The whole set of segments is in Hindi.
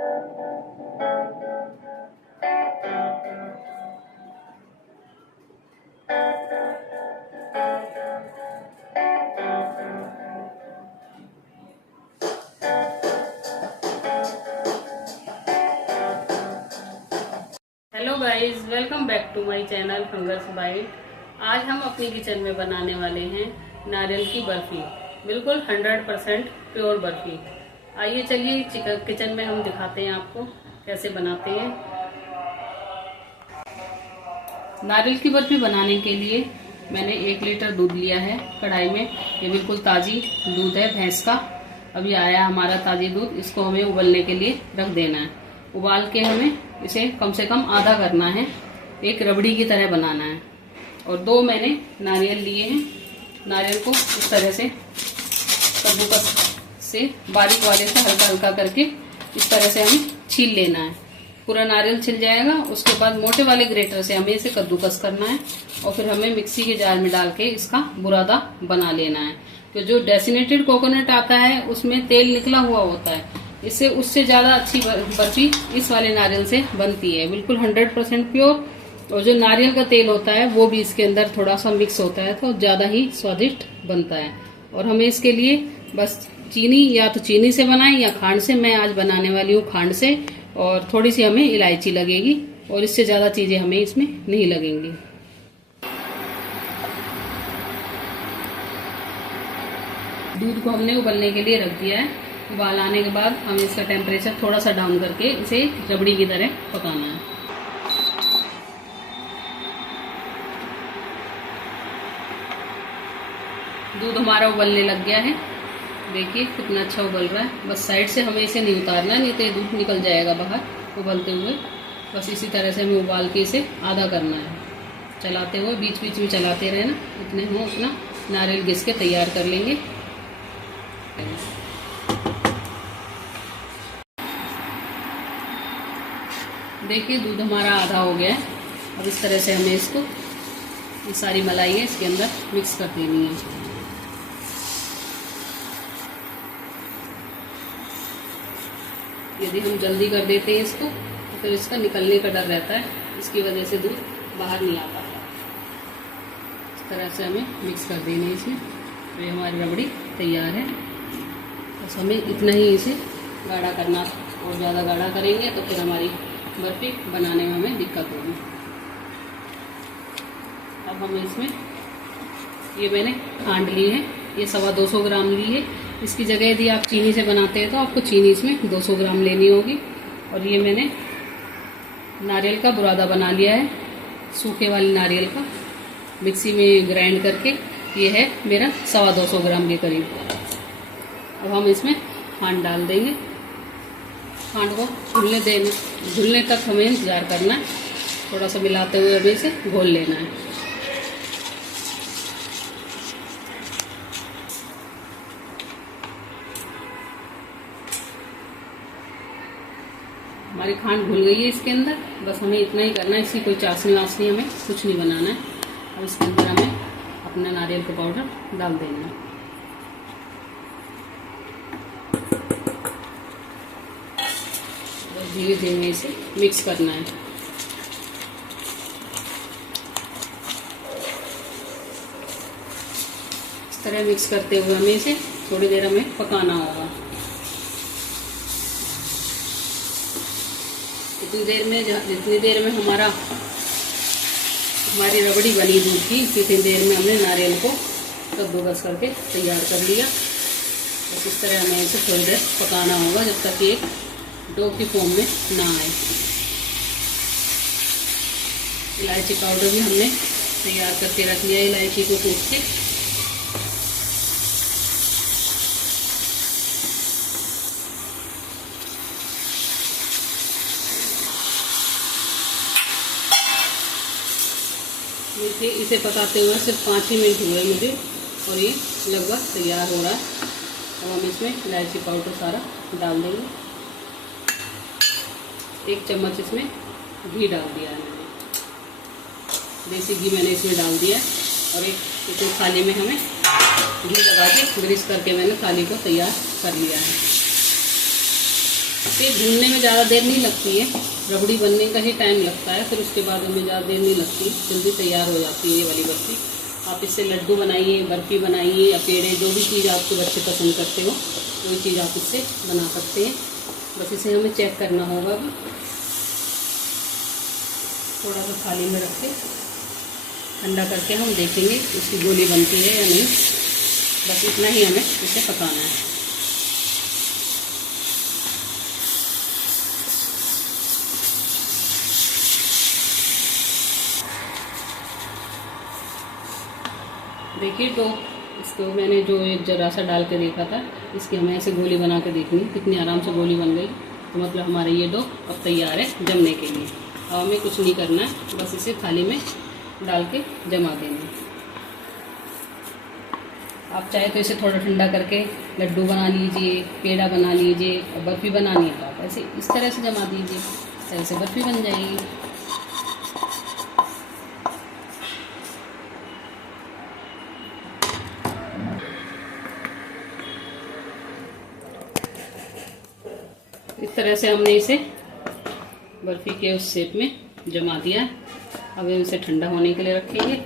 Hello guys, welcome back to my channel Fungus Bite. आज हम अपनी किचन में बनाने वाले हैं नारियल की बर्फी, बिल्कुल 100% प्योर बर्फी। आइए चलिए किचन में हम दिखाते हैं आपको कैसे बनाते हैं। नारियल की बर्फी बनाने के लिए मैंने 1 लीटर दूध लिया है कढ़ाई में। ये बिल्कुल ताज़ी दूध है भैंस का, अभी आया हमारा ताज़ी दूध। इसको हमें उबलने के लिए रख देना है। उबाल के हमें इसे कम से कम आधा करना है, एक रबड़ी की तरह बनाना है। और 2 मैंने नारियल लिए हैं। नारियल को इस तरह से कद्दूकस से बारीक वाले से हल्का हल्का करके इस तरह से हमें छील लेना है। पूरा नारियल छिल जाएगा, उसके बाद मोटे वाले ग्रेटर से हमें इसे कद्दूकस करना है और फिर हमें मिक्सी के जार में डाल के इसका बुरादा बना लेना है। तो जो डेसिनेटेड कोकोनट आता है उसमें तेल निकला हुआ होता है, इससे उससे ज्यादा अच्छी बर्फी इस वाले नारियल से बनती है, बिल्कुल 100% प्योर। और जो नारियल का तेल होता है वो भी इसके अंदर थोड़ा सा मिक्स होता है, तो ज्यादा ही स्वादिष्ट बनता है। और हमें इसके लिए बस चीनी, या तो चीनी से बनाएं या खांड से। मैं आज बनाने वाली हूँ खांड से, और थोड़ी सी हमें इलायची लगेगी, और इससे ज्यादा चीजें हमें इसमें नहीं लगेंगी। दूध को हमने उबलने के लिए रख दिया है। उबाल आने के बाद हमें इसका टेम्परेचर थोड़ा सा डाउन करके इसे रबड़ी की तरह पकाना है। दूध हमारा उबलने लग गया है, देखिए कितना अच्छा उबल रहा है। बस साइड से हमें इसे नहीं उतारना, नहीं तो दूध निकल जाएगा बाहर उबलते हुए। बस इसी तरह से हमें उबाल के इसे आधा करना है, चलाते हुए बीच बीच में चलाते रहना। इतने हम अपना नारियल घिस के तैयार कर लेंगे। देखिए दूध हमारा आधा हो गया है। अब इस तरह से हमें इसको, ये सारी मलाई है इसके अंदर मिक्स कर देनी है। यदि हम जल्दी कर देते हैं इसको तो फिर इसका निकलने का डर रहता है, इसकी वजह से दूध बाहर नहीं आ पाता। इस तरह से हमें मिक्स कर देनी है इसमें। तो ये हमारी रबड़ी तैयार है। बस हमें इतना ही इसे गाढ़ा करना, और ज़्यादा गाढ़ा करेंगे तो फिर हमारी बर्फी बनाने में हमें दिक्कत होगी। अब हमें इसमें, ये मैंने खांड ली है, ये 225 ग्राम ली है। इसकी जगह यदि आप चीनी से बनाते हैं तो आपको चीनी इसमें 200 ग्राम लेनी होगी। और ये मैंने नारियल का बुरादा बना लिया है, सूखे वाले नारियल का, मिक्सी में ग्राइंड करके। ये है मेरा 225 ग्राम के करीब। अब हम इसमें खांड डाल देंगे। खांड को घुलने तक हमें इंतजार करना है। थोड़ा सा मिलाते हुए अभी इसे घोल लेना है। हमारी खांड घुल गई है इसके अंदर। बस हमें इतना ही करना है, इसकी कोई चाशनी वाशनी हमें कुछ नहीं बनाना है। अब इसके अंदर हमें अपना नारियल का पाउडर डाल देना है। धीरे धीरे इसे मिक्स करना है। इस तरह मिक्स करते हुए हमें इसे थोड़ी देर हमें पकाना होगा। जितनी देर में हमारी रबड़ी बनी दूध की, उतनी देर में हमने नारियल को कद्दूकस करके तैयार कर लिया। बस इस तरह हमें इसे थोड़ी देर पकाना होगा, जब तक ये डो की फॉर्म में ना आए। इलायची पाउडर भी हमने तैयार करके रख लिया, इलायची को कूट के। देखिए इसे पकाते हुए सिर्फ 5 ही मिनट हुए मुझे, और ये लगभग तैयार हो रहा है। अब हम इसमें इलायची पाउडर सारा डाल देंगे। 1 चम्मच इसमें घी डाल दिया है मैंने, देसी घी मैंने इसमें डाल दिया है। और एक इसमें थाली में हमें घी लगा के ग्रीस करके मैंने थाली को तैयार कर लिया है। ये भूनने में ज़्यादा देर नहीं लगती है, रबड़ी बनने का ही टाइम लगता है, फिर उसके बाद हमें ज़्यादा देर नहीं लगती, जल्दी तैयार हो जाती है ये वाली बर्फ़ी। आप इससे लड्डू बनाइए, बर्फ़ी बनाइए या पेड़े, जो भी चीज़ आपके बच्चे पसंद करते हो वही चीज़ आप इससे बना सकते हैं। बस इसे हमें चेक करना होगा, अभी थोड़ा सा थाली में रख के ठंडा करके हम देखेंगे इसकी गोली बनती है या नहीं। बस इतना ही हमें इसे पकाना है। देखिए तो इसको मैंने जो एक जरा सा डाल के देखा था, इसकी हमें ऐसे गोली बना के देखनी, कितनी आराम से गोली बन गई। तो मतलब हमारा ये डो अब तैयार है जमने के लिए। अब हमें कुछ नहीं करना है, बस इसे थाली में डाल के जमा देना है। आप चाहे तो इसे थोड़ा ठंडा करके लड्डू बना लीजिए, पेड़ा बना लीजिए, और बर्फ़ी बनानी है तो आप ऐसे इस तरह से जमा दीजिए, ऐसे बर्फ़ी बन जाएगी। इस तरह से हमने इसे बर्फ़ी के उस शेप में जमा दिया। अब हम इसे ठंडा होने के लिए रखेंगे।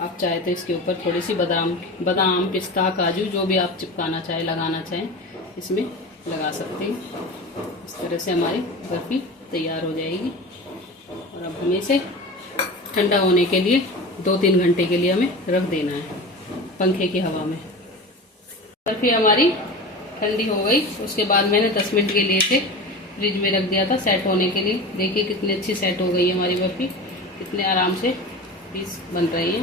आप चाहे तो इसके ऊपर थोड़ी सी बादाम, पिस्ता, काजू, जो भी आप चिपकाना चाहे, लगाना चाहें, इसमें लगा सकते हैं। इस तरह से हमारी बर्फ़ी तैयार हो जाएगी। और अब हमें इसे ठंडा होने के लिए 2-3 घंटे के लिए हमें रख देना है पंखे की हवा में। बर्फ़ी हमारी ठंडी हो गई, उसके बाद मैंने 10 मिनट के लिए इसे फ्रिज में रख दिया था सेट होने के लिए। देखिए कितनी अच्छी सेट हो गई है हमारी बर्फ़ी, कितने आराम से पीस बन रही है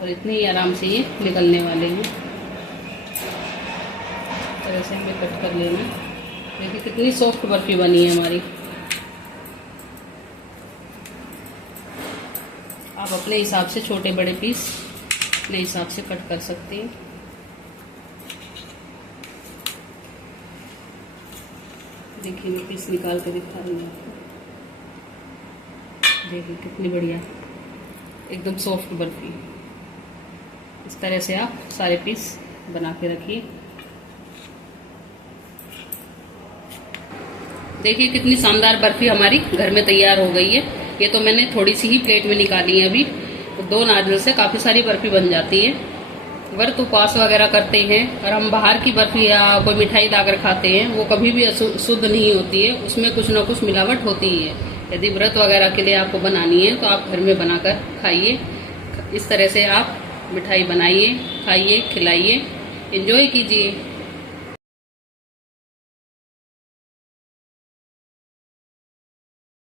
और इतने ही आराम से ये निकलने वाले हैं। इस तरह से हमें कट कर लेना। देखिए कितनी सॉफ्ट बर्फ़ी बनी है हमारी। आप अपने हिसाब से छोटे बड़े पीस अपने हिसाब से कट कर सकते हैं। देखिए मैं पीस निकाल के दिखा रही हूँ आपको। देखिए कितनी बढ़िया, एकदम सॉफ्ट बर्फ़ी। इस तरह से आप सारे पीस बना के रखिए। देखिए कितनी शानदार बर्फ़ी हमारी घर में तैयार हो गई है। ये तो मैंने थोड़ी सी ही प्लेट में निकाली है अभी, तो 2 नारियल से काफ़ी सारी बर्फ़ी बन जाती है। व्रत उपवास वगैरह करते हैं और हम बाहर की बर्फ़ी या कोई मिठाई लाकर खाते हैं, वो कभी भी शुद्ध नहीं होती है, उसमें कुछ ना कुछ मिलावट होती ही है। यदि व्रत वगैरह के लिए आपको बनानी है तो आप घर में बनाकर खाइए। इस तरह से आप मिठाई बनाइए, खाइए, खिलाइए, एंजॉय कीजिए।